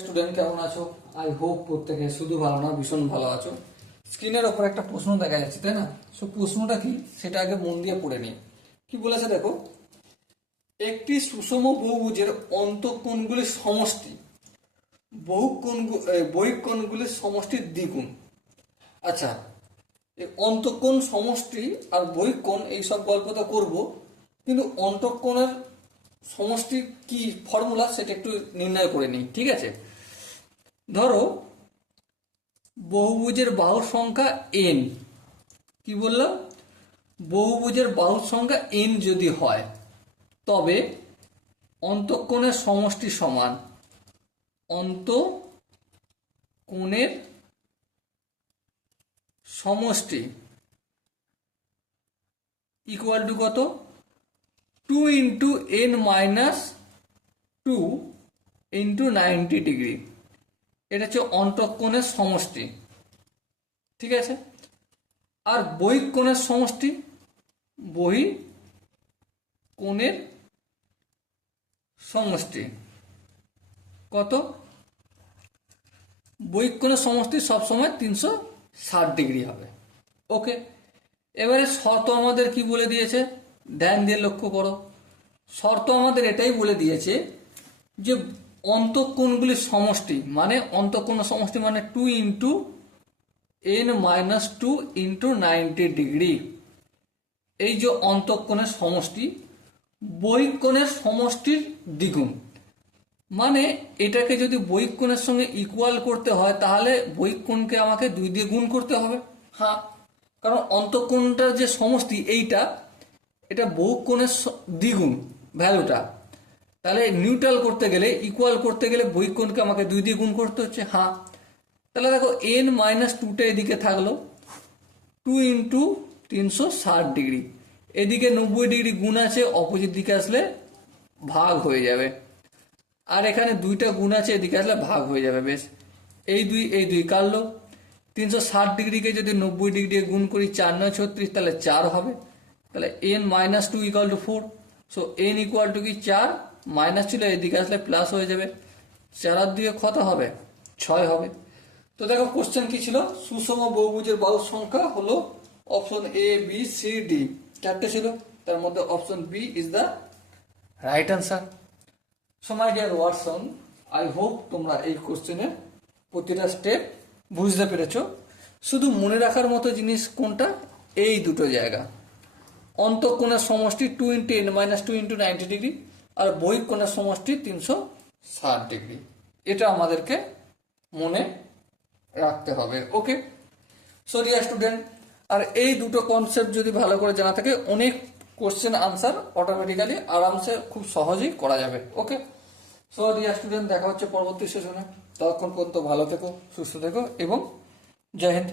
Student কেমন আছো? I hope প্রত্যেকে শুধু ভালো না ভীষণ ভালো আছো। স্ক্রিনের ওপর একটা প্রশ্ন দেখা যাচ্ছে, তাই না? সো প্রশ্নটা কি সেটা আগে মন দিয়ে পড়ে নিই। কি বলেছে দেখো, একটি সুষম বহুভুজের অন্তঃকোণগুলির সমষ্টি বহিঃকোণগুলির সমষ্টির দ্বিগুণ। আচ্ছা, এই অন্তঃকোণ সমষ্টি আর বহিঃকোণ এইসব গল্প তো করবো, কিন্তু অন্তঃকোণের সমষ্টি কি ফর্মুলা সেটা একটু নির্ণয় করে নিই, ঠিক আছে? ধরো বহুভুজের বাহুর সংখ্যা n, কি বললাম? বহুভুজের বাহুর সংখ্যা n যদি হয় তবে অন্তঃকোণের সমষ্টি সমান অন্তঃকোণের সমষ্টি ইকুয়াল টু কত? 2 into n minus 2 into 90 degree. এটা হচ্ছে অন্তঃকোণের সমষ্টি, ঠিক আছে? আর বহিঃকোণের সমষ্টি, বহিঃকোণের সমষ্টি কত? বহিঃকোণের সমষ্টি সবসময় 360 ডিগ্রি হবে। ওকে, এবারে শর্ত আমাদের কি বলে দিয়েছে, ধ্যান দিয়ে লক্ষ্য করো। শর্ত আমাদের এটাই বলে দিয়েছে যে অন্তঃকোণগুলির সমষ্টি মানে অন্তঃকোণের সমষ্টি মানে 2 into n minus 2 into 90 degree. এই যে অন্তঃকোণের সমষ্টি বহিঃকোণের সমষ্টির দ্বিগুণ, মানে এটাকে যদি বহিঃকোণের সঙ্গে ইকুয়াল করতে হয় তাহলে বহিঃকোণকে আমাকে 2 দিয়ে গুণ করতে হবে। হ্যাঁ, কারণ অন্তঃকোণটার যে সমষ্টি এইটা, এটা বহিঃকোণের দ্বিগুণ ভ্যালুটা, তাহলে নিউট্রাল করতে গেলে ইকুয়াল করতে গেলে বহিঃকোণকে আমাকে 2 দিয়ে গুণ করতে হচ্ছে। হ্যাঁ, তাহলে দেখো n মাইনাস 2টা এদিকে থাকলো, 2 ইন্টু 360 ডিগ্রি, এদিকে 90 ডিগ্রি গুণ আছে, অপোজিট দিকে আসলে ভাগ হয়ে যাবে। আর এখানে 2টা গুণ আছে, এদিকে আসলে ভাগ হয়ে যাবে। বেশ, এই দুই কাটলো। 360 ডিগ্রিকে যদি 90 ডিগ্রি গুণ করি 4 9 36, তাহলে 4 হবে। তাহলে n minus 2 equal to 4। So n equal to কি 4, মাইনাস ছিল এদিকে আসলে প্লাস হয়ে যাবে। 4 আর 2 কত হবে? 6 হবে। তো দেখো কোশ্চেন কি ছিল, সুষম বহুভুজের বাহুর সংখ্যা হলো option A B C D, চারটে ছিল, তার মধ্যে option B is the right answer. So my dear Watson, I hope তোমরা এই কোশ্চেনের প্রতিটা স্টেপ বুঝতে পেরেছো। শুধু মনে রাখার মতো জিনিস কোনটা, এই দুটো জায়গা, অন্তঃকোণের সমষ্টি 2 into n minus 2 into 90 degree আর বহিঃকোণের সমষ্টি 360 ডিগ্রি, এটা আমাদেরকে মনে রাখতে হবে। ওকে, সো ডিয়ার স্টুডেন্ট, আর এই দুটো কনসেপ্ট যদি ভালো করে জানা থাকে অনেক কোশ্চেন আনসার অটোমেটিক্যালি আরামসে খুব সহজেই করা যাবে। ওকে, সো ডিয়ার স্টুডেন্ট, দেখা হচ্ছে পরবর্তী সেশনে। ততক্ষণ পর্যন্ত ভালো থেকো, সুস্থ থেকো এবং জয় হিন্দ।